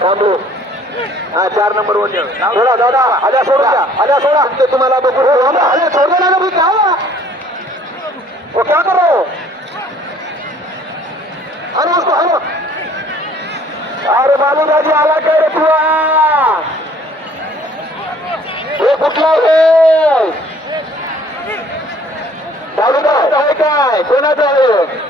थांबलो. हा चार नंबर वर. सोडा दादा आल्या सोडून द्या. आल्या सोडा. ते तुम्हाला बघू आल्या सोड देना भाई क्या हुआ? वो क्या कर हो? अरे उसको हरो अरे बालूदाजी आला काय रे तुला? हे कुठला आहे? बालूदाज आहे काय? कोणाचं आहे?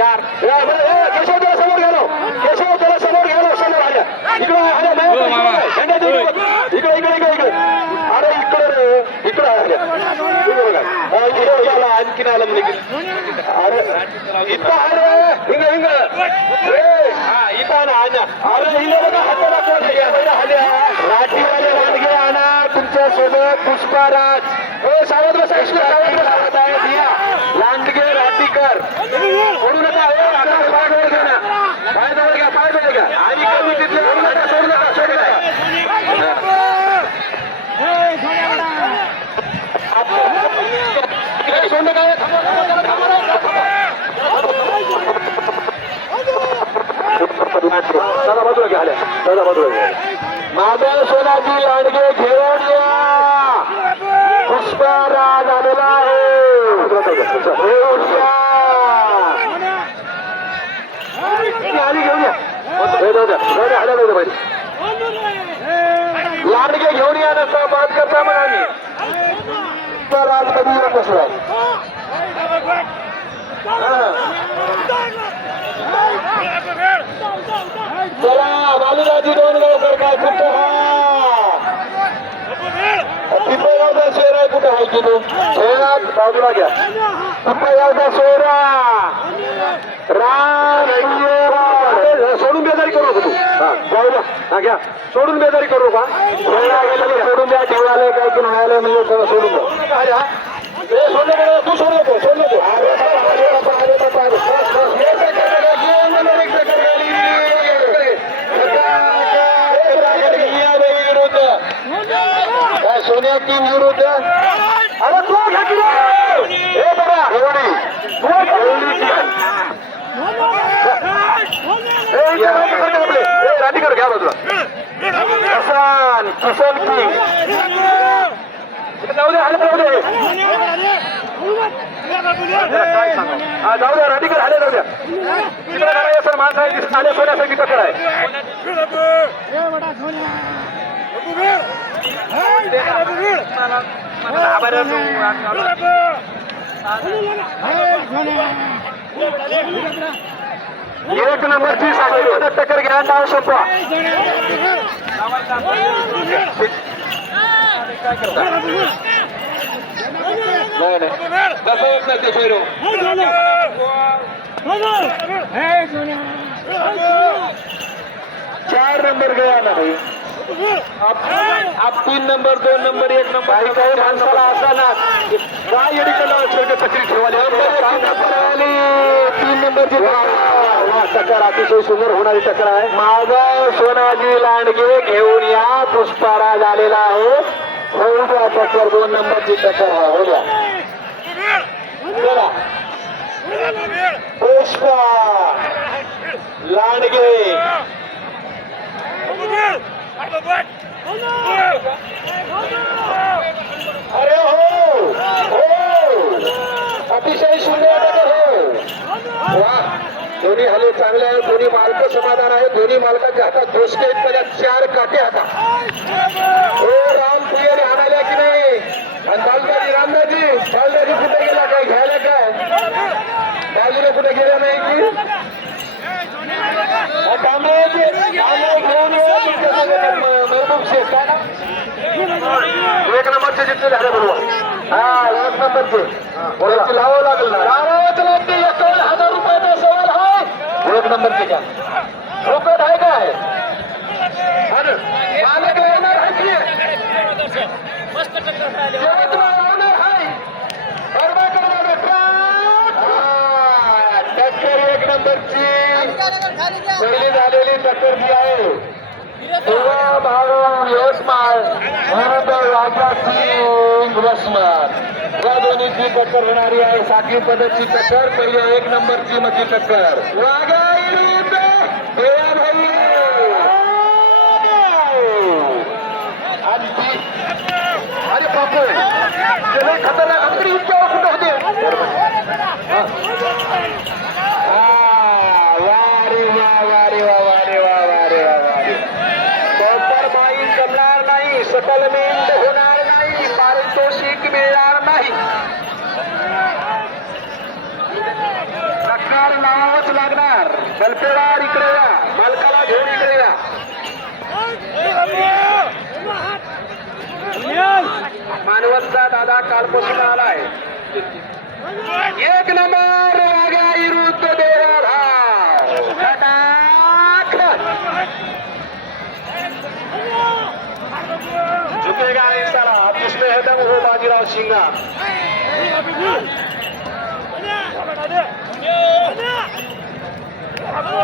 चार. केशव त्याला समोर गेलो. केशव त्याला समोर गेलो, समोर आल्या. इकडं आल्या, हो. झेंडा देऊ. इकडे इकडे इकडे इकडे. अरे इकडे रे इकडे आल्या. हा, आला, आणखीन आला म्हणजे अरे इथं अरे हिंग हिंग. हा इथं आणा अरे हिंग बघा हाताला कोण हाल्या. राठीवाले वानगे आणा. तुमच्यासोबत पुष्पाराज. हो सावध बसा सावध बसा. लांडगे राठीकर लांडगे घेऊन या. पुष्पराज आलेला चला बालूराजी दोन गावकर काय कुठं हा? पिंपळगावचा शेर आहे कुठं आहे की तू बाजूला घ्या. पिंपळगावचा शेरा. राम सोडून बेजारी करू नको तू. हा, जाऊ द्या. हा घ्या. सोडून बेजारी करू नका शेरा गेलं की सोडून द्या ठेवायला काय की नाही म्हणजे सोडून द्या. तू सोडू नको सोडू नको अरे बाबा, अरे बाबा, अरे बाबा, अरे. बस, बस. एक सेकंद, एक सेकंद, एक सेकंद, खाली. काय सोनिया अरे तू घेतली हे बघा एवढी. तू एवढी ए, घ्या बाजूला. किसान किसान की जाऊ दे हाले जाऊ दे. जाऊ द्या राधिकर हाले जाऊ द्या तिकडे काय सर माणसं आहे दिसत आले सोन्यासारखी कसं आहे. एक नंबरची साखळी टक्कर घ्या नाव संपवा नाही नाही होत नाही ते चार नंबर गया ना भाई। आप, तीन नंबर दोन नंबर एक नंबर. काही काही माणसाला असा ना काय येडी कला छोटे पत्री ठेवाले तीन नंबरची टक्कर अतिशय सुंदर होणारी टक्कर आहे. माझा सोनाजी लांडगे घेऊन या पुष्पाराज आलेला आहे. होऊ द्या टक्कर दोन नंबरची टक्कर आहे हो द्या. पुष्पा लांडगे. अरे हो हो. अतिशय सुंदर हो. वा दोन्ही हले चांगले आहेत दोन्ही मालक समाधान आहे दोन्ही मालकाच्या हातात दोषके आहेत त्याला चार काटे हातात हो राम प्रियाने आणायला की नाही? आणि बालदाजी रामदाजी बालदाजी कुठे गेला काय? घ्यायला काय? बाजूला कुठे गेला नाही की? महबूब शेख काय एक नंबरचे जिंकले झाले बरोबर. हा एक नंबरचे. त्याची लावावं लागेल ना. लावावंच लागते एकावन्न हजार रुपयाचा सवाल एक नंबरचे का फुकट आहे काय? हा मालक येणार आहे की? आहे. टक्कर एक नंबरची. पहिली झालेली टक्कर जी आहे तेव्हा भाऊ यवतमाळ राजा सिंग या दोन्हीची टक्कर होणारी आहे साखळी पदकची टक्कर पहिले एक नंबरची मधली टक्कर अरे बापू खतरनाक कुठं होते हा. हा, वा रे वा, वा रे वा, वा रे वा, वा रे वा, वा रे. बरोबर माई जमणार नाही सेटलमेंट होणार नाही पारितोषिक मिळणार नाही. तक्रार लावावंच लागणार. बलपेवार इकडे या. मालकाला घेऊन इकडे या. मानवतचा दादा कालपासून आलाय. एक नंबर. अब जिसमें बाजीराव सिंगा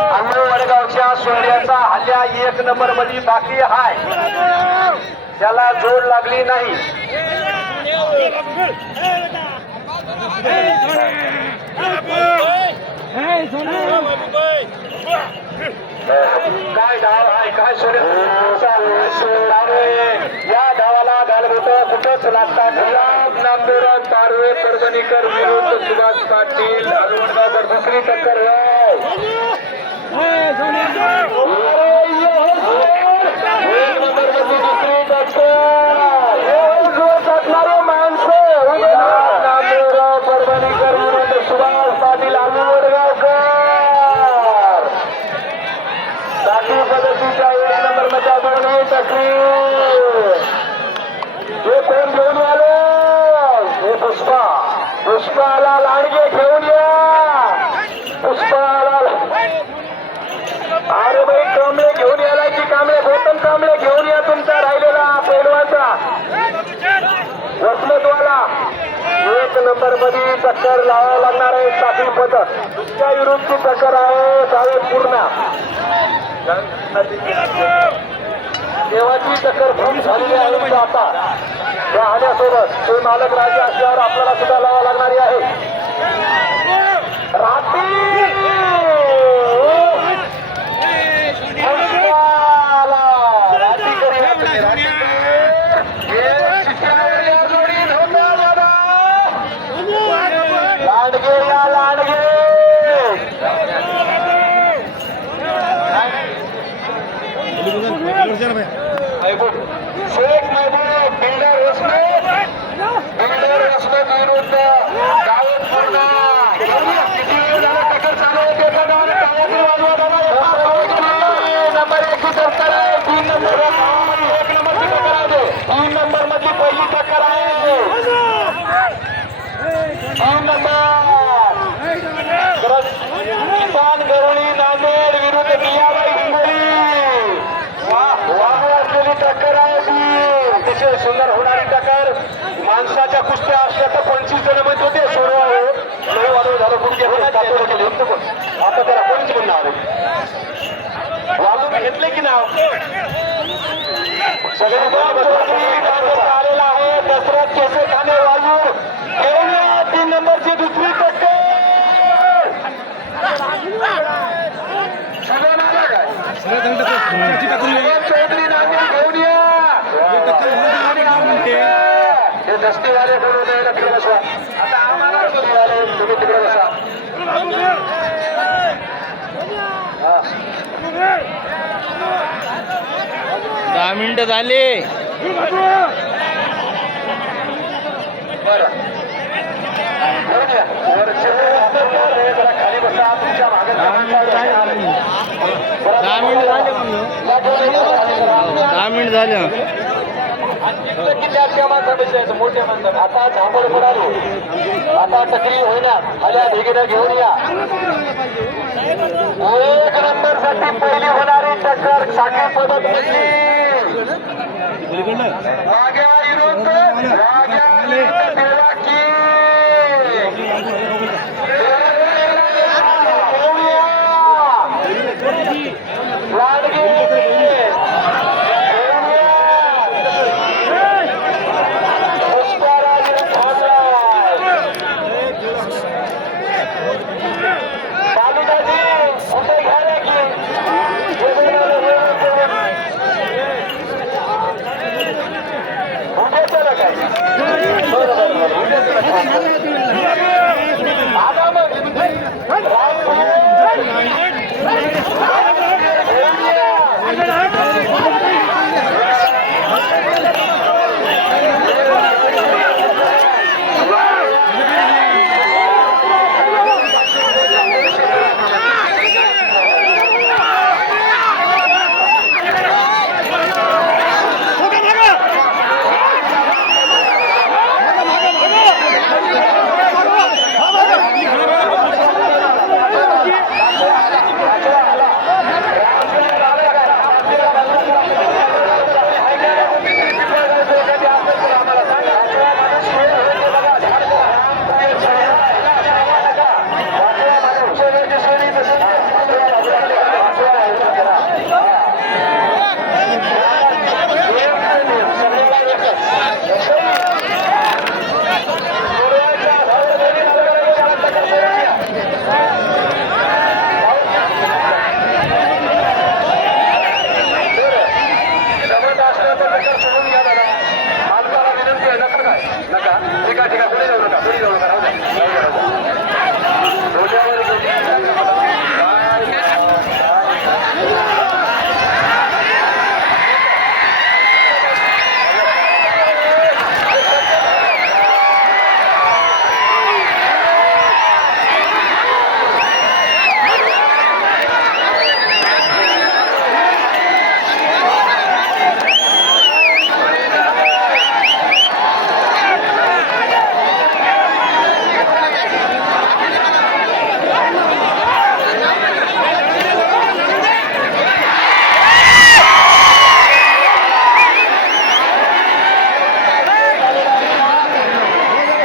आंबे वडगावच्या सोहळ्याचा हल्ल्या एक नंबरमध्ये बाकी हाय त्याला जोड लागली नाही काय डाव आहे काय सोडे या डावाला घालवत कुठंच लागतात गुलाब नांदुरा तारवे परभणीकर विरुद्ध सुभाष पाटील हनुमंतगावकर दुसरी टक्कर आहे. एक नंबरमध्ये दुसरी टक्कर. एक जोर टाकणारे माणसं. गुलाब नांदुराव परभणीकर विरुद्ध सुभाष पाटील हनुमंतगावकर साखळी पद्धतीच्या एक नंबरमध्ये दोन्ही टक्री हे कोण घेऊन आले हे पुष्पा पुष्पाला लांडगे घेऊन या पुष्पाला अरे भाई कांबळे घेऊन यायला की कांबळे गौतम कांबळे घेऊन या तुमचा राहिलेला पैलवाचा वसमतवाला. एक नंबरमध्ये टक्कर लावावं लागणार आहे साखळी पथक तुमच्या विरुद्धची टक्कर आहे सावे पूर्ण. देवाची टक्कर खूप झालेली आहे आता. राहण्यासोबत ते मालक राजा असल्यावर आपल्याला सुद्धा लावा लागणारी आहे. रात्री हंसाला. रात्रीकरी आपले रात्रीकर. हे शिक्षणावर या जोडीत होता दादा. लांडगे या लांडगे महबूब शेख महबूब बिल्डर रस्मत बिल्डर विरुद्ध दावत पूर्ण किती वेळ झाला टक्कर चालू आहे ते वाजवा नंबर एक टक्कर आहे तीन नंबर. एक नंबरची टक्कर आहे तीन नंबर मधली पहिली टक्कर आहे तीन नंबर किसान गरुळी नांदेड विरुद्ध मियाबाई हिंगोली वाह असलेली टक्कर आहे ती अतिशय सुंदर होणारी टक्कर माणसाच्या कुस्त्या असल्या म्हणत होते हो. नाही वादळ झालं केलं होतं कोण आता त्याला कोणीच म्हणणार वादळ घेतले की नाव? सगळे आलेला आहे. दसरथ केसे खाणे वाजूर घेऊन या तीन नंबरची दुसरी टक्कर सगळं आला काय चौधरी नांदेड घेऊन या हे दस्तीवाले बोलून द्यायला तिकडे बसवा। आता आम्हाला तुम्ही तिकडे बसा. दहा मिनिटं झाले. बरं. खाली बसा. तुमच्या दहा मिनिटं झाले. भागात दहा मिनिटं झाले. म्हणलं दहा मिनिट झाले. वाटलं की त्या त्या माणसापाशी जायचं मोठ्या माणसा. आता झापड पडालो. आता टकरी होईना आल्या भेगीनं घेऊन या. एक नंबरसाठी पहिली होणारी टक्कर साखळी पदक जिंकली. राजा